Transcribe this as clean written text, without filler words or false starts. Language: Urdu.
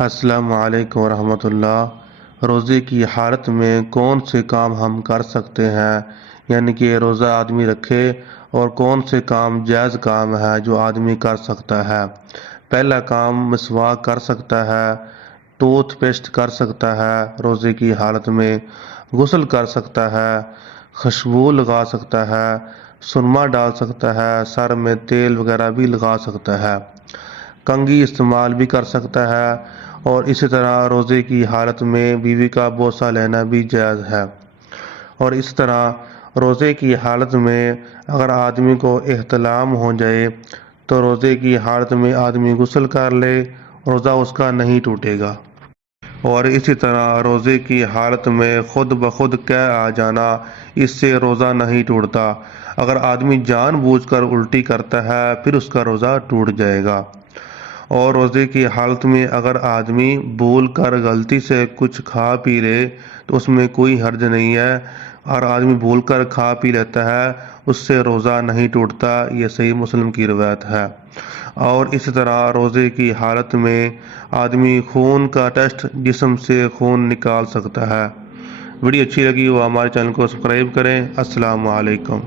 السلام علیکم ورحمۃ اللہ۔ روزے کی حالت میں کون سے کام ہم کر سکتے ہیں، یعنی کہ روزہ آدمی رکھے، اور کون سے کام جائز کام ہے جو آدمی کر سکتا ہے۔ پہلا کام مسواک کر سکتا ہے، ٹوتھ پیسٹ کر سکتا ہے، روزے کی حالت میں غسل کر سکتا ہے، خوشبو لگا سکتا ہے، سرما ڈال سکتا ہے، سر میں تیل وغیرہ بھی لگا سکتا ہے، کنگھی استعمال بھی کر سکتا ہے، اور اسی طرح روزے کی حالت میں بیوی کا بوسہ لینا بھی جائز ہے۔ اور اس طرح روزے کی حالت میں اگر آدمی کو احتلام ہو جائے تو روزے کی حالت میں آدمی غسل کر لے، روزہ اس کا نہیں ٹوٹے گا۔ اور اسی طرح روزے کی حالت میں خود بخود قے آ جانا، اس سے روزہ نہیں ٹوٹتا۔ اگر آدمی جان بوجھ کر الٹی کرتا ہے پھر اس کا روزہ ٹوٹ جائے گا۔ اور روزے کی حالت میں اگر آدمی بھول کر غلطی سے کچھ کھا پی لے تو اس میں کوئی حرج نہیں ہے، اور آدمی بھول کر کھا پی لیتا ہے اس سے روزہ نہیں ٹوٹتا، یہ صحیح مسلم کی روایت ہے۔ اور اسی طرح روزے کی حالت میں آدمی خون کا ٹیسٹ جسم سے خون نکال سکتا ہے۔ ویڈیو اچھی لگی وہ ہمارے چینل کو سبسکرائب کریں۔ السلام علیکم۔